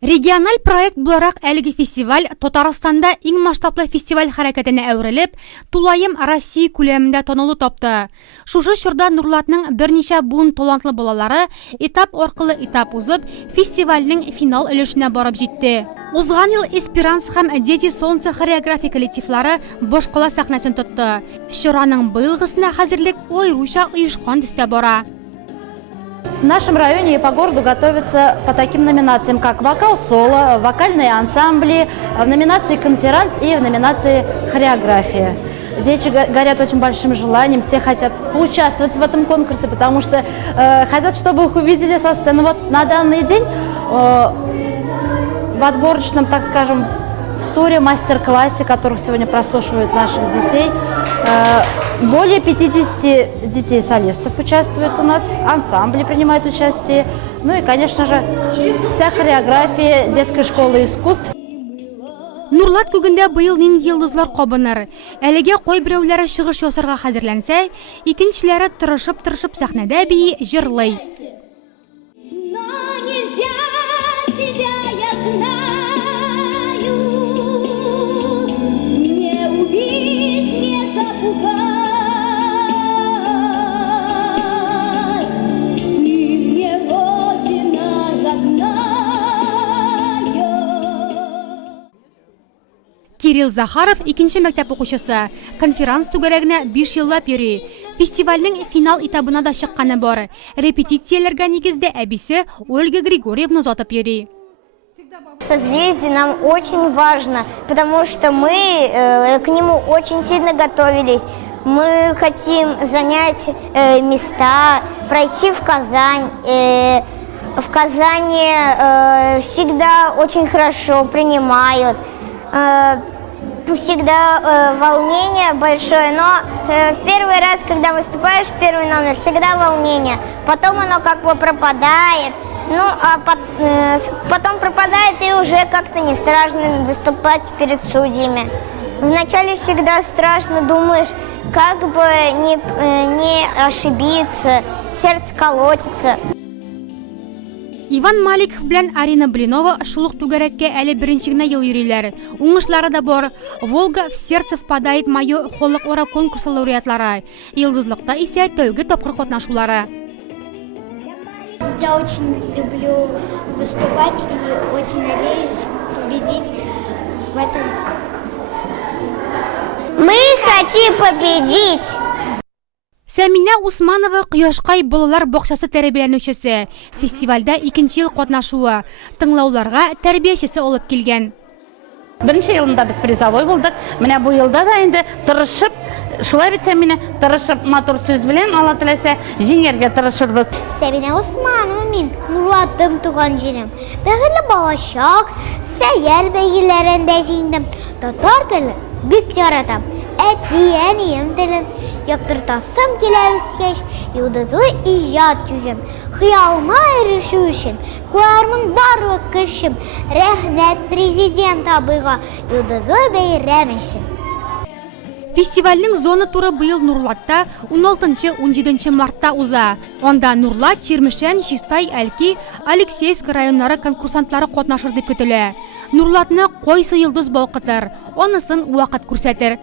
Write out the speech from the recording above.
Региональ проект буларак әлеге фестиваль Татарстанда иң масштаблы фестиваль хәрәкәтенә әверелеп, тулайым Россия күләмендә танылу тапты. Шушы чорда Нурлатның берничә буын талантлы балалары этап аркылы этап узып, фестивальнең финал өлешенә барып җитте. Узган ел Эсперанс һәм Дети Солнца хореография коллективлары Башкала сәхнәсен тотты. Чораның быелгысына хәзерлек аеруча оешкан төстә бара. В нашем районе и по городу готовятся по таким номинациям, как вокал-соло, вокальные ансамбли, в номинации конферанс и в номинации хореография. Дети горят очень большим желанием, все хотят поучаствовать в этом конкурсе, потому что хотят, чтобы их увидели со сцены. Вот на данный день в отборочном, так скажем, туре, мастер-классе, которых сегодня прослушивают наших детей, более 50 детей-солистов участвуют у нас, ансамбли принимают участие, ну и, конечно же, вся хореография детской школы искусств. Нурлат күгендә быел нинди йолдызлар кабыныр. Әлегә кай берәүләре чыгыш ясарга хәзерләнсә, икенчеләре тырышып сәхнәдә бии, җырлый. Кирилл Захаров икенче мәктәп укучысы. Конферанс түгәрәгенә 5 еллап йөри. Фестивальнең финал этабына да чыкканы бар. Репетицияләргә нигездә әбисе Ольга Григорьевна озатып йөри. Созвездие нам очень важно, потому что мы к нему очень сильно готовились. Мы хотим занять места, пройти в Казань. В Казани всегда очень хорошо принимают. Всегда волнение большое, но в первый раз, когда выступаешь, первый номер, всегда волнение. Потом оно как бы пропадает, ну а потом пропадает и уже как-то не страшно выступать перед судьями. Вначале всегда страшно, думаешь, как бы не ошибиться, сердце колотится. Иван Маликов белән Арина Блинова шулык түгәрәккә әле беренче генә ел йөриләр. Уңышлары да бар. Волга в сердце впадает мое халыкара конкурсы лауреатлары. Йылдызлыкта исә тәүге тапкыр катнашулары. Я очень люблю выступать и очень надеюсь победить в этом. Мы хотим победить! Сәминә Усманова Кояшкай балалар бакчасы тәрбияләнүчесе. Фестивальдә икенче ел катнашуы. Тыңлауларга тәрбиячесе алып килгән. Беренче елында без призовой булдык. Менә бу елда да инде тырышып, шулай бит Сәминә, тырышып матур сүз белән Алла теләсә җиңәргә тырышырбыз. Сәминә Усманова мин, Нурлатым туган җирем. Бәгыле балачак, сәял бәйгеләрендә җиңдем. Татар телен бик яратам. Әти-әнием телен яктыртасым килә үскәч, йылдызлы иҗат түзем. Хыялыма ирешү өчен куармын барлык көчем. Рәхмәт президент абыйга йылдызлы бәйрәм өчен. Фестивальнең зона туры быел Нурлатта 16-17 мартта уза. Анда Нурлат, Чирмешән, Чистай, Әлки, Алексеевск районнары конкурсантлары катнашыр дип көтелә. Нурлатны кайсы йылдыз балкытыр, анысын вакыт күрсәтер.